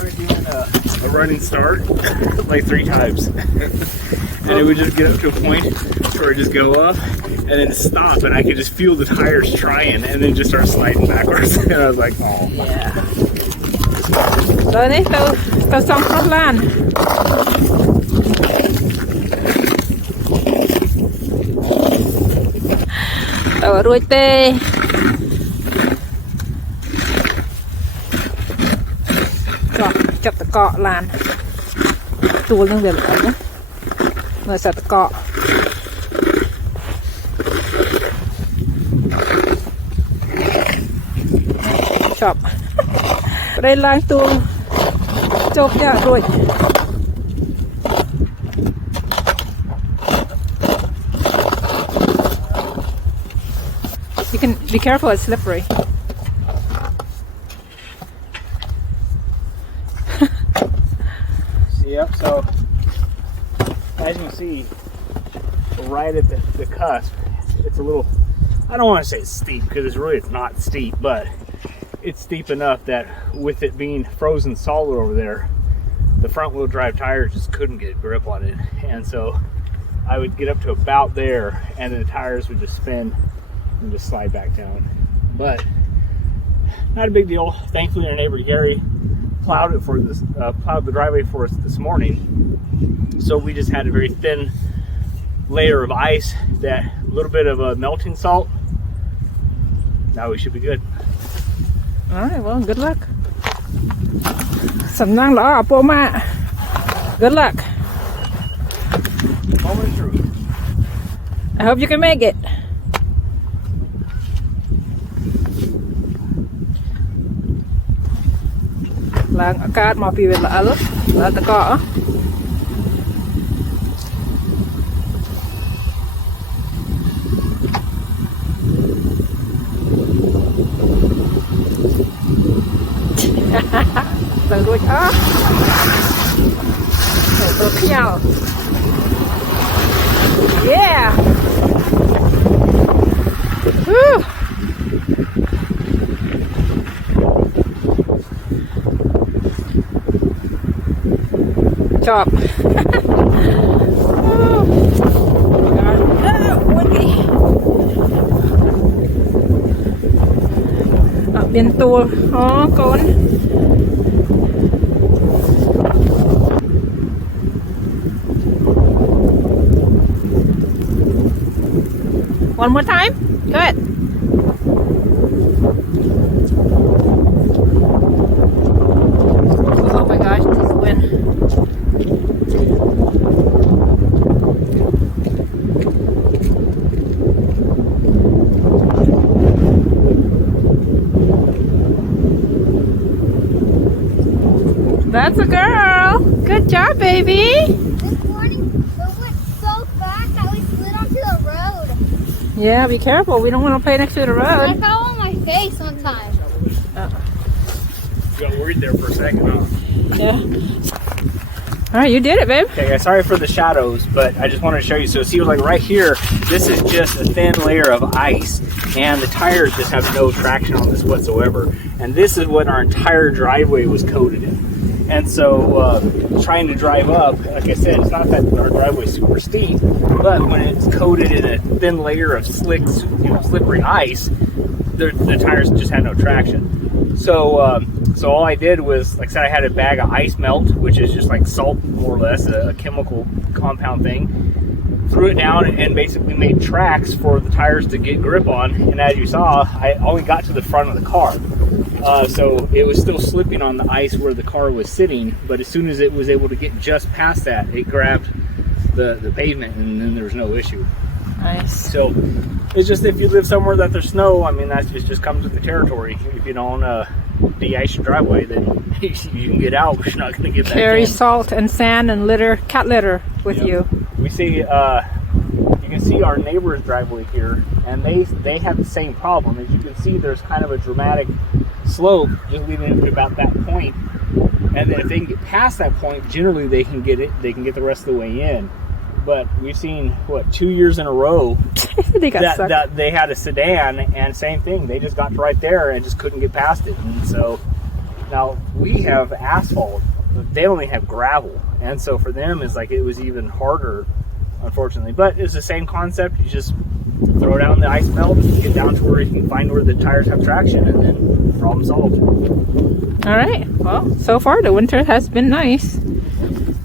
tried doing a running start like 3 times. And it would just get up to a point where it just go up and then stop, and I could just feel the tires trying and then just start sliding backwards. And I was like, oh. Yeah. So this to some Scotland. Tao đuôi tê. Chặt tờ cọ làn. Chua nhưng việc ở đó. Người sợ tờ cọ. Chọc. Đây là tu chộp nha rồi. You can be careful, it's slippery. Yep, so as you can see, right at the cusp, it's a little, I don't want to say it's steep because it's not steep, but it's steep enough that with it being frozen solid over there, the front wheel drive tires just couldn't get grip on it. And so I would get up to about there and then the tires would just spin and just slide back down. But not a big deal. Thankfully our neighbor Gary plowed it for this, plowed the driveway for us this morning. So we just had a very thin layer of ice, that little bit of a melting salt. Now we should be good. All right, well, good luck. Sầm năng lõ po ma. Good luck. Moment of truth. I hope you can make it. Lang akad mau pi wet la ta ko. Từ đuôi ớt từ với nhau. Yeah. Woo. Chop. Bên tua con. One more time. Good. Oh my gosh, this is the wind. That's a girl. Good job, baby. This morning, it went so fast that we slid onto the road. Yeah, be careful. We don't want to play next to the I road. fell on my face one time. You got worried there for a second, huh? Yeah. All right, you did it, babe. Okay, guys, sorry for the shadows, but I just wanted to show you. So see, like right here, this is just a thin layer of ice, and the tires just have no traction on this whatsoever. And this is what our entire driveway was coated in. And so trying to drive up, like I said, it's not that our driveway is super steep, but when it's coated in a thin layer of slick, slippery ice, the tires just had no traction. So so all I did was, like I said, I had a bag of ice melt, which is just like salt, more or less, a chemical compound thing. Threw it down and basically made tracks for the tires to get grip on. And as you saw, I only got to the front of the car. So it was still slipping on the ice where the car was sitting, but as soon as it was able to get just past that, it grabbed the pavement, and then there was no issue. Nice. So it's just, if you live somewhere that there's snow, I mean, that's just comes with the territory. If you don't de-ice your driveway, then you can get out, but you're not going to get back in. Carry salt and sand and litter, cat litter with you. We see, you can see our neighbor's driveway here, and they have the same problem. As you can see, there's kind of a dramatic slope just leading up to about that point, and then if they can get past that point, generally they can get the rest of the way in. But we've seen, what, 2 years in a row that they had a sedan, and same thing, they just got to right there and just couldn't get past it. And so Now we have asphalt, they only have gravel, and so for them it's like it was even harder, unfortunately. But it's the same concept. You just throw down the ice melt, get down to where you can find where the tires have traction, and then problem solved. All right. Well, so far the winter has been nice.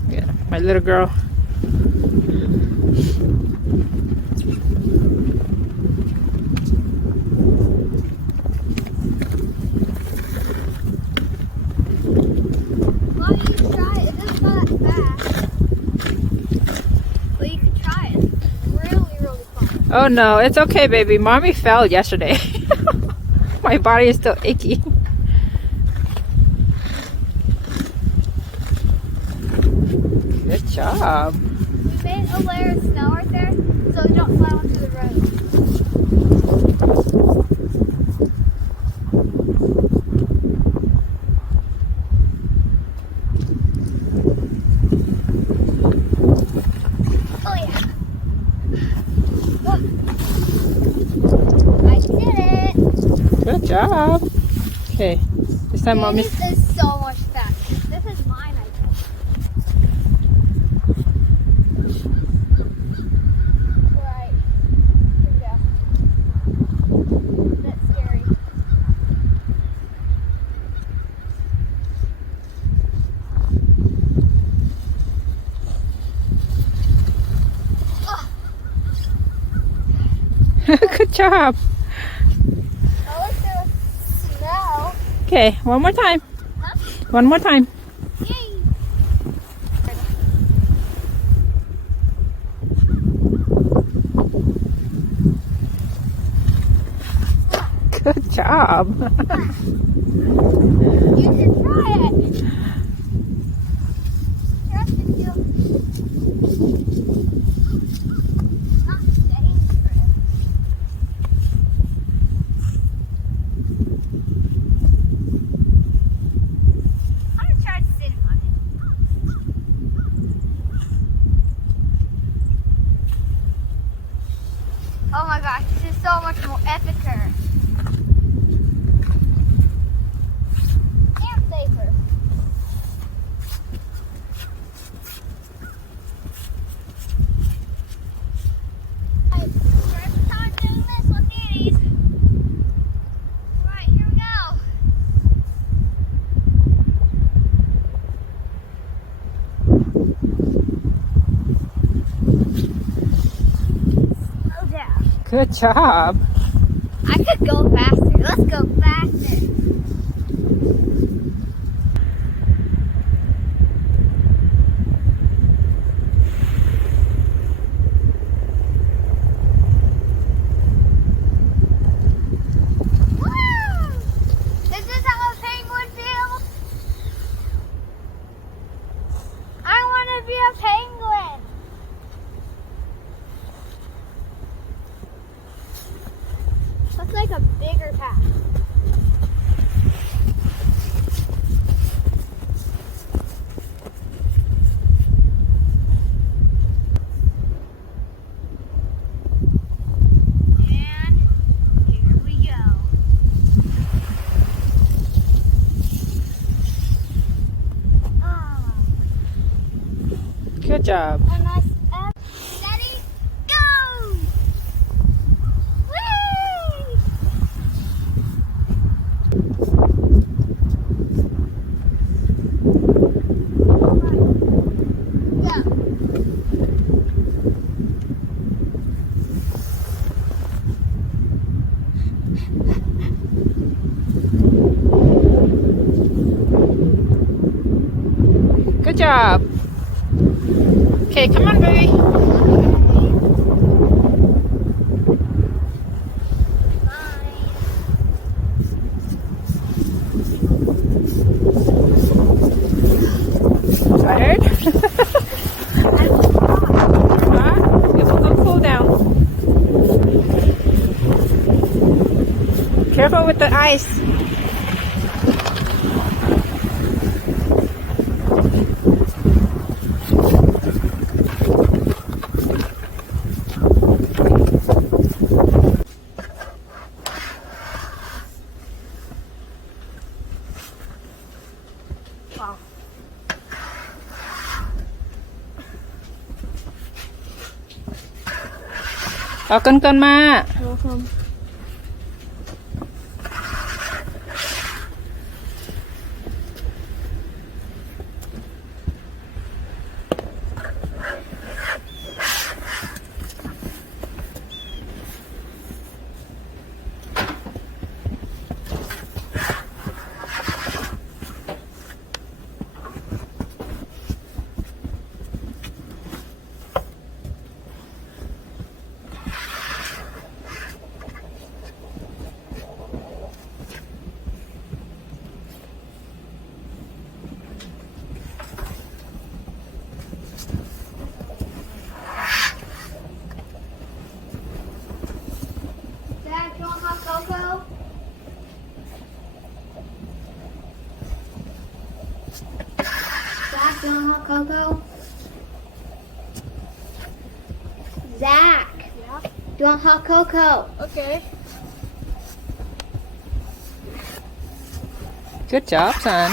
Yeah, my little girl. Mommy, you should try it. It doesn't go that fast. But you could try it. It's really, really fun. Oh no, it's okay, baby. Mommy fell yesterday. My body is still icky. Good job. We made a layer of snow right there so we don't fly onto the road. Oh yeah. Look. I did it. Good job. Okay. This time, mommy. This is so much faster. This is mine, I think. Right. Here we go. That's scary. Good job. I wish there was snow. Okay, one more time. Huh? One more time. Yay! Good job. You should try it. Trust me, you. Not dangerous. I'm gonna try to sit on it. Oh my gosh, this is so much more epicer. And safer. First time doing this with these. Alright, here we go. Slow down. Good job. I could go faster. Let's go faster. Woo! Is this how a penguin feels? I want to be a penguin. That's like a bigger path. And here we go. Ah, Good job. a nice up. Steady, go! Whee! Go. Good job. Okay, come on, baby. Tired? Huh? It will go cool down. Careful with the ice. เอากันมา Dad, you want hot cocoa? Zach, you want hot cocoa? Zach. Yeah? Do you want hot cocoa? Okay. Good job, son.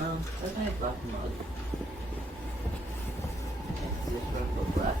Oh, that's a nice black mug. It's just gonna go black.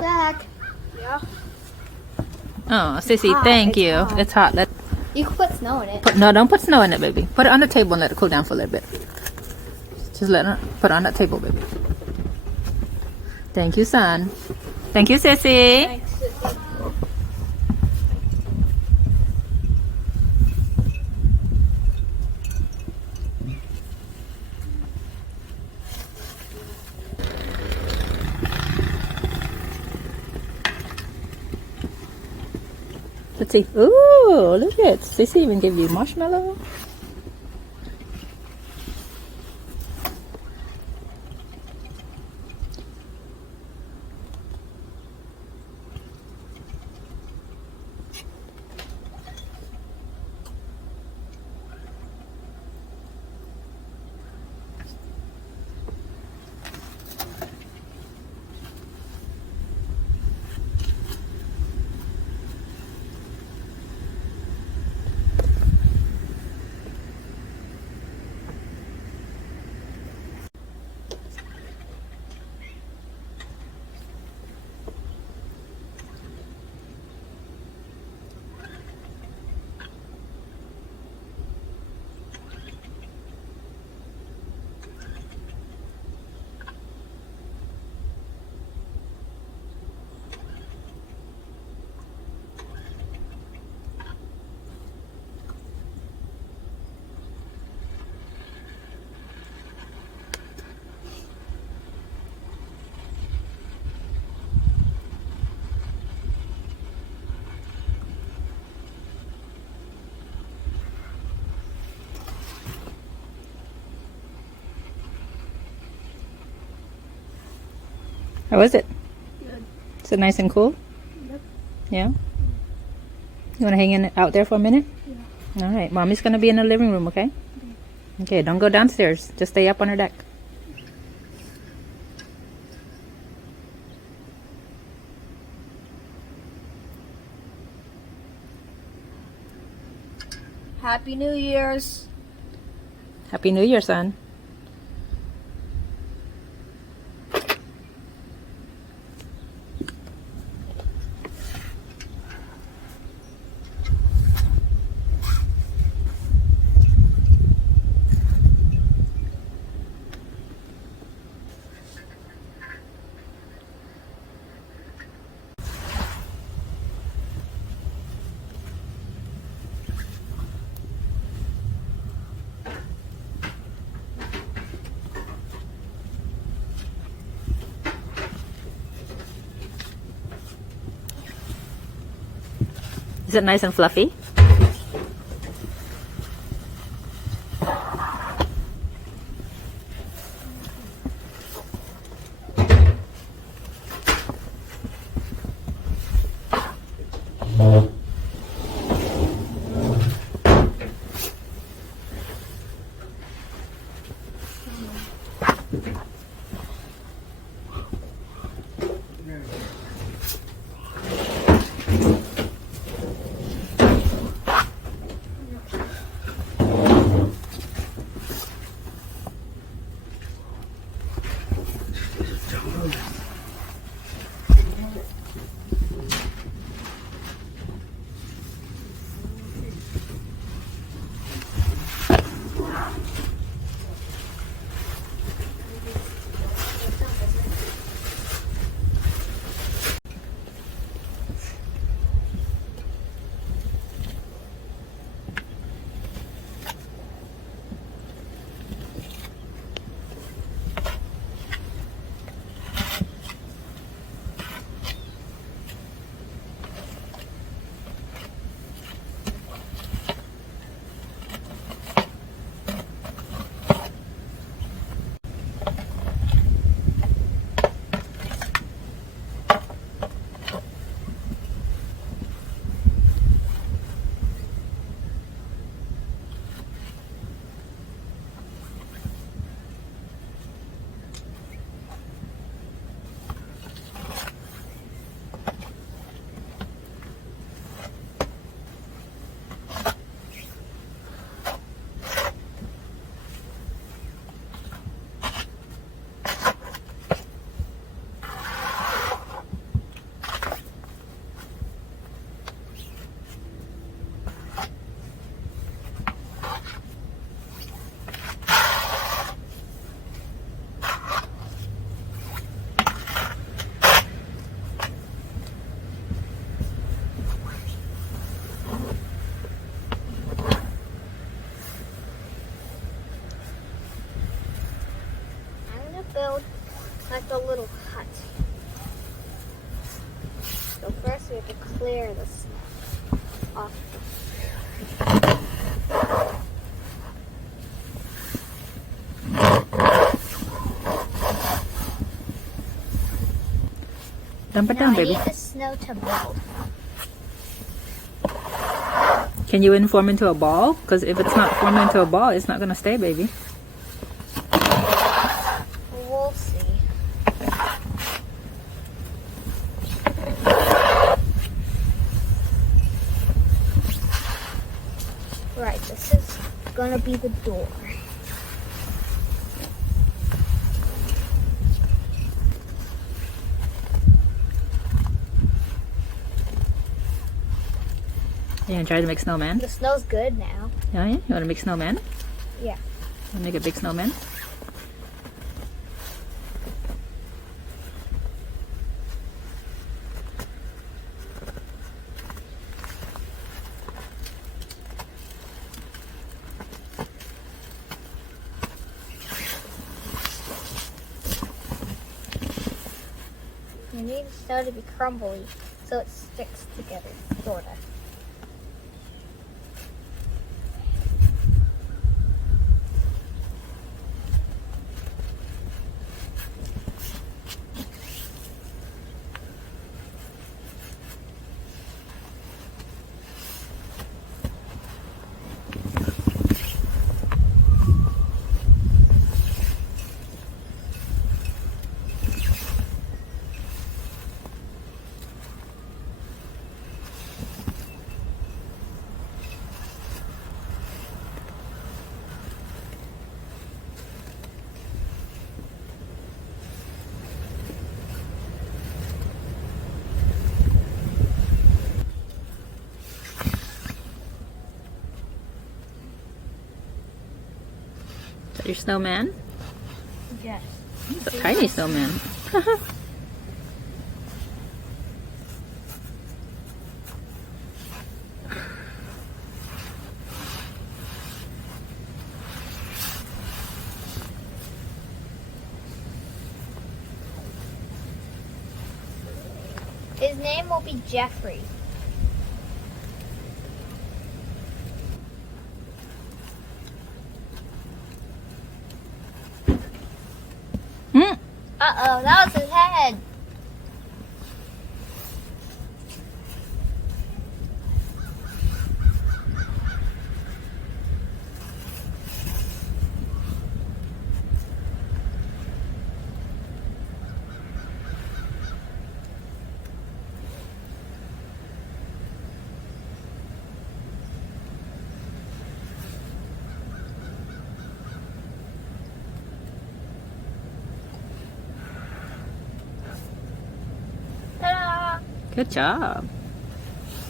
Zach. Oh, Sissy, hot, thank it's you. hot. It's hot. You can put snow in it. No, don't put snow in it, baby. Put it on the table and let it cool down for a little bit. Just let it put it on that table, baby. Thank you, son. Thank you, Sissy. Thanks, Sissy. Let's see. Ooh, look at Sissy even give you marshmallow. How is it? Good. Is it nice and cool? Yep. Yeah? You want to hang in out there for a minute? Yeah. All right. Mommy's going to be in the living room, okay? Okay, don't go downstairs. Just stay up on her deck. Happy New Year's. Happy New Year, son. Is it nice and fluffy? Build like a little hut. So first we have to clear the snow off. Dump it Now down, I baby. need the snow to melt. Can you form into a ball? Because if it's not forming into a ball, it's not going to stay, baby. We'll see. Right, this is gonna be the door. You gonna try to make snowman? The snow's good now. Yeah, yeah. You want to make snowman? Yeah. You wanna make a big snowman? You need the snow to be crumbly so it sticks together, sorta. that your snowman? Yes. It's a tiny snowman. His name will be Jeffrey. Uh-oh, that was his head. Ta-da! Good job.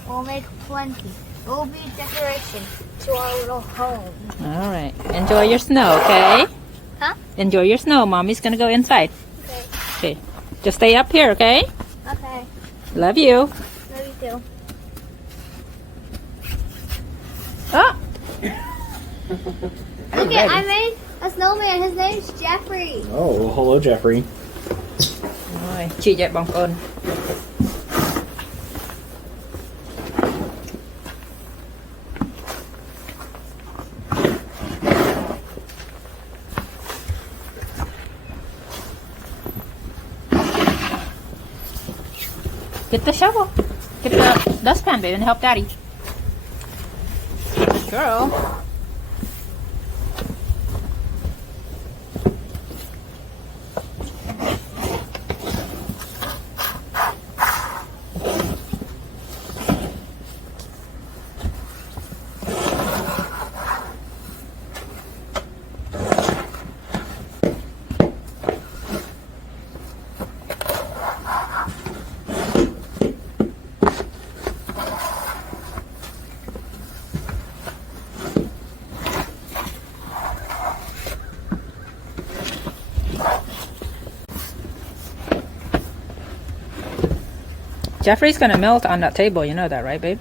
We'll make plenty. It will be a decoration to our little home. All right. Enjoy your snow, okay? Huh? Enjoy your snow. Mommy's gonna go inside. Okay. Okay. Just stay up here, okay? Okay. Love you. Love you too. Oh! Look at, I made a snowman. His name's Jeffrey. Oh, well, hello, Jeffrey. Rồi, chị dạy bằng ơn. Get the shovel. Get the dustpan, baby, and help Daddy. Good girl. Jeffrey's gonna melt on that table, you know that, right, babe?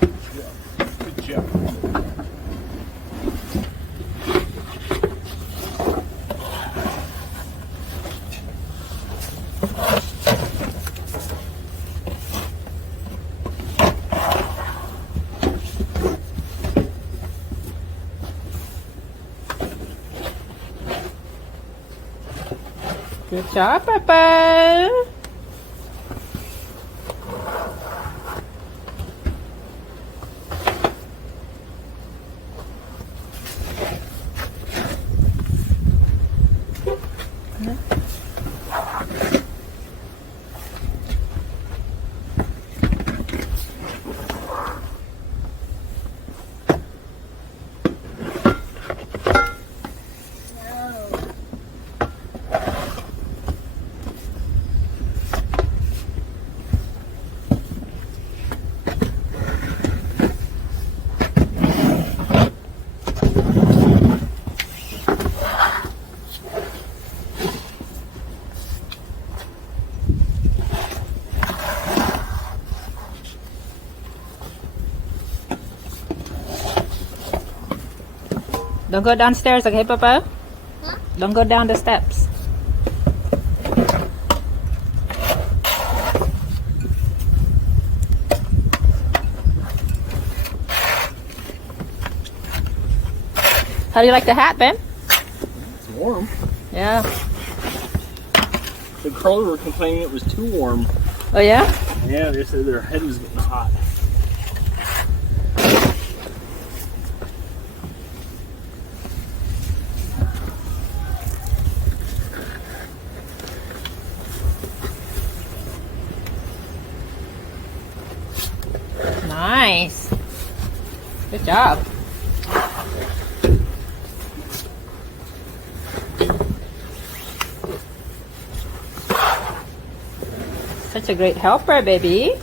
Good job. Good job, Papa. Don't go downstairs, okay, Papa? Huh? Don't go down the steps. How do you like the hat, Ben? It's warm. Yeah. The girls were complaining it was too warm. Oh, yeah? Yeah, they said their head was getting hot. Nice. Good job. Such a great helper, baby.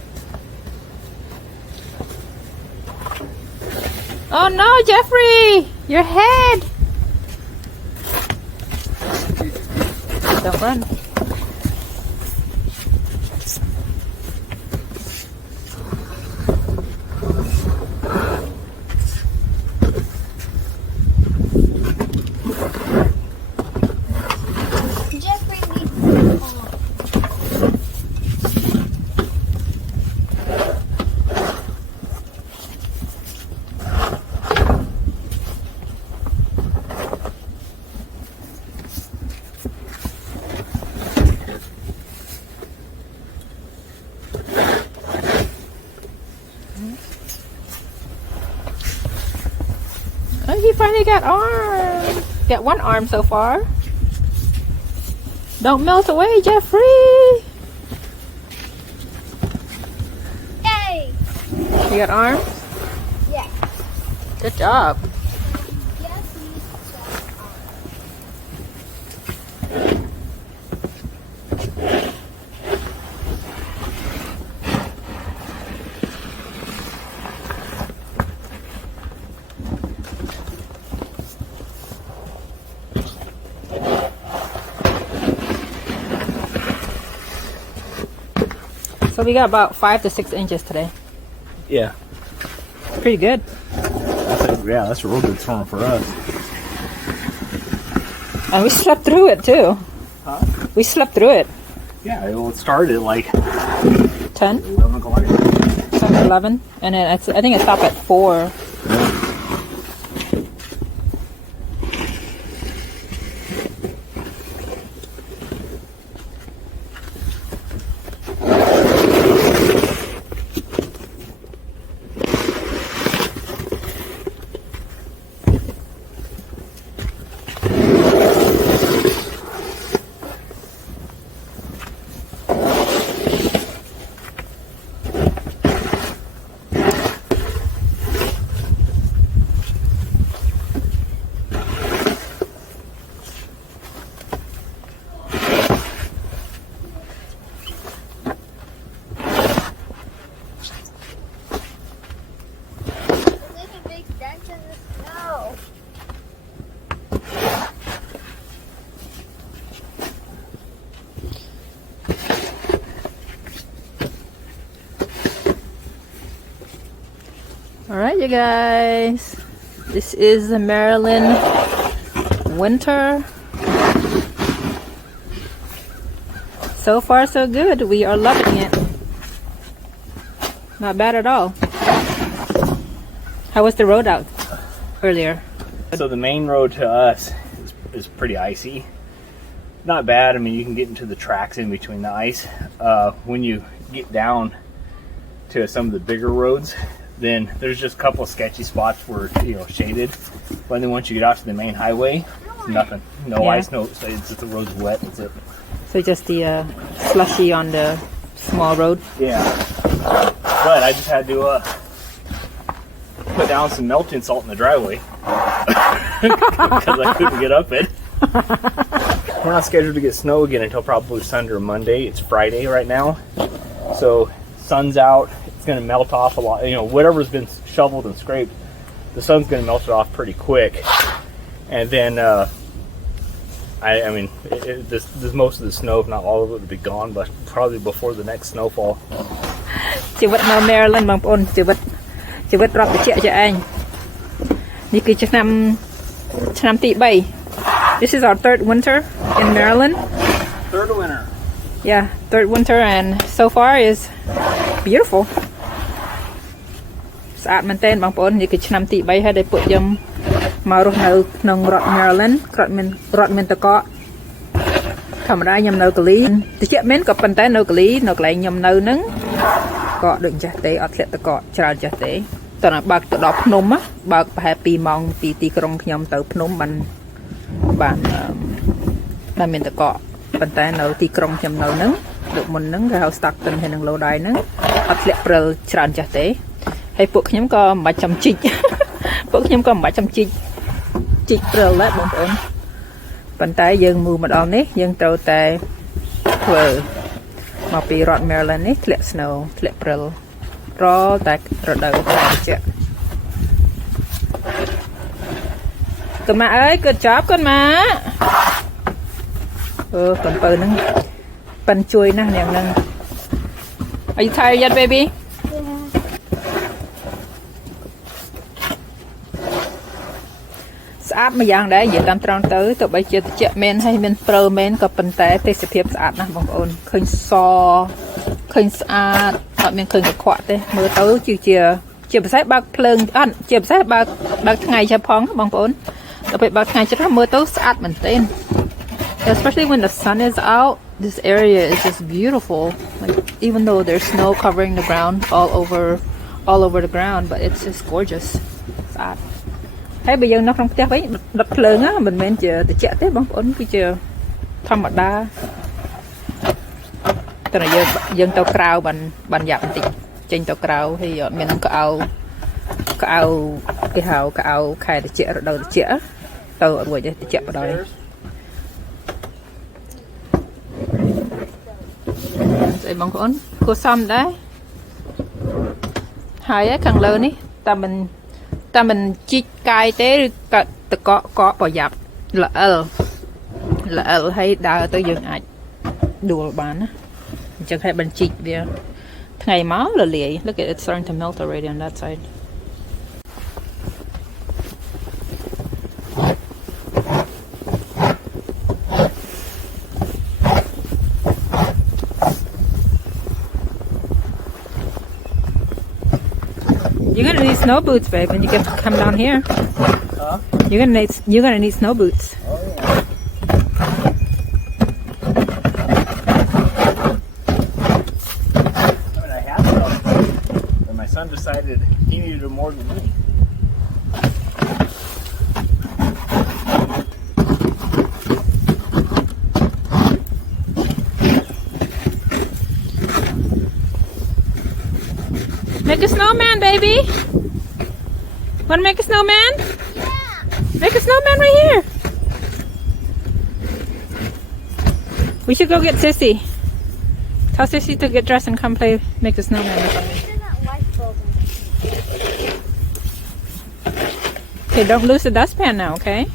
Oh no, Jeffrey! Your head! Don't run. Jeffrey needs to fall. Oh, he finally got arm. Got one arm so far. Don't melt away, Jeffrey. Yay! You got arms? Yeah. Good job. Jeff needs to fall. So we got about 5 to 6 inches today. Yeah. Pretty good. That's a real good storm for us. And we slept through it too. Huh? We slept through it. Yeah, well, it started at like 10, 11 o'clock. 10, 11. And then I think it stopped at 4. There's a big dent in the snow. Alright, you guys. This is the Maryland winter. So far, so good. We are loving it. Not bad at all. How was the road out earlier? So the main road to us is pretty icy. Not bad. I mean, you can get into the tracks in between the ice. When you get down to some of the bigger roads, then there's just a couple of sketchy spots where shaded. But then once you get out to the main highway, nothing. No Yeah. ice. No. So it's just the road's wet. That's it. So just the slushy on the small road. Yeah. But I just had to put down some melting salt in the driveway because I couldn't get up it. We're not scheduled to get snow again until probably Sunday or Monday. It's Friday right now, so sun's out. It's going to melt off a lot. Whatever's been shoveled and scraped, the sun's going to melt it off pretty quick. And then, this most of the snow, if not all of it, will be gone, but probably before the next snowfall. ជីវិតនៅ Maryland បងប្អូនជីវិតរាប់ត្រជាក់ជាឯងនេះគឺឆ្នាំទី 3 This is our third winter in Maryland. Third winter. Yeah, third winter and so far is beautiful. ស្អាតមែនទែនបងប្អូននេះគឺឆ្នាំទី 3 ហើយដែលពួកខ្ញុំមករស់នៅក្នុងរដ្ឋ Maryland រដ្ឋមានតកកធម្មតាខ្ញុំនៅកូលីតិចមែនក៏ប៉ុន្តែនៅកូលីនៅកន្លែងខ្ញុំនៅហ្នឹងក៏ដូចចេះទេអត់ធ្លាក់តកកច្រើនចេះទេតើបើកទៅដល់ភ្នំបើកប្រហែល2ម៉ោងពីទីក្រុងខ្ញុំទៅភ្នំបានមានតកកប៉ុន្តែនៅទីក្រុងខ្ញុំនៅហ្នឹងដូចមុនហ្នឹងគេហៅ Stockton ហើយនឹង Lodi ហ្នឹងអត់ធ្លាក់ព្រិលច្រើនចេះទេហើយពួកខ្ញុំក៏មិនបាច់ចាំជីកពួកខ្ញុំក៏មិនបាច់ចាំជីកព្រិលដែរបងប្អូនប៉ុន្តែយើងមូលមកដល់នេះយើងត្រូវតែធ្វើមកពីរដ្ឋ Maryland នេះធ្លាក់ snow ធ្លាក់ព្រិលរាល់តែរដូវត្រជាក់ Con má ơi, good job con má. Con pơ nâng Pan chui nè nèm nâng. Are you tired yet, baby? Yeah. Sạp mà dạng đấy, dễ tam tròn tới. Tụi bây giờ chạy men hay men pro men có phần té tê sẽ thiệp sạp nè bóng ôn. Khênh so, khênh sạp, họ mình khênh được khỏa tê. Mưa tới chiều phải xách bạc plâng, chiều phải xách bạc ngày cho phong bóng ôn. Tụi bây bạc ngày cho nó mưa tới sạp mình tên. Especially when the sun is out, this area is just beautiful. Like, even though there's snow covering the ground all over the ground, but it's just gorgeous. Sạp. Thấy bây giờ nó không chắc ấy đập lớn á mình men chờ từ chạy tới bóng ổn cứ chờ thăm ở đa tức là dân tàu cào bàn dặm thì trên tàu cào thì mình có ao cái hào cái ao khai để chạy đầu để chạy tàu ở ngoài để chạy vào đây rồi bóng ổn cô xong đấy hai á càng lớn đi ta mình chích cài tế có bỏ dập là hay đào tới dừng ảnh đùa bán á chẳng hay bên chích bia ngày máu là lì look at it starting to melt already on that side. You're gonna need snow boots, babe, when you get to come down here. Huh? You're gonna need snow boots. Oh yeah. I mean, I had some, but my son decided he needed them more than me. Make a snowman, baby. Wanna make a snowman? Yeah. Make a snowman right here. We should go get Sissy. Tell Sissy to get dressed and come play, make a snowman or something. Look at that light bulb. Okay, don't lose the dustpan now, okay?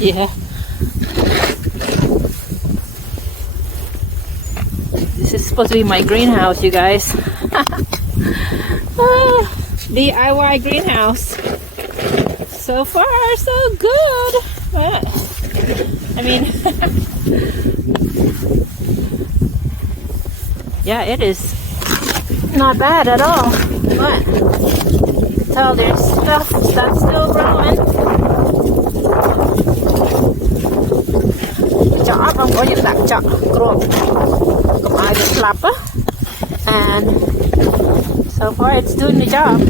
Yeah. This is supposed to be my greenhouse, you guys. DIY greenhouse. So far, so good. I mean, yeah, it is not bad at all. But tell there's stuff that's still growing. Chó không có những đặc chọ group cũng ai được slap á, and so far it's doing the job.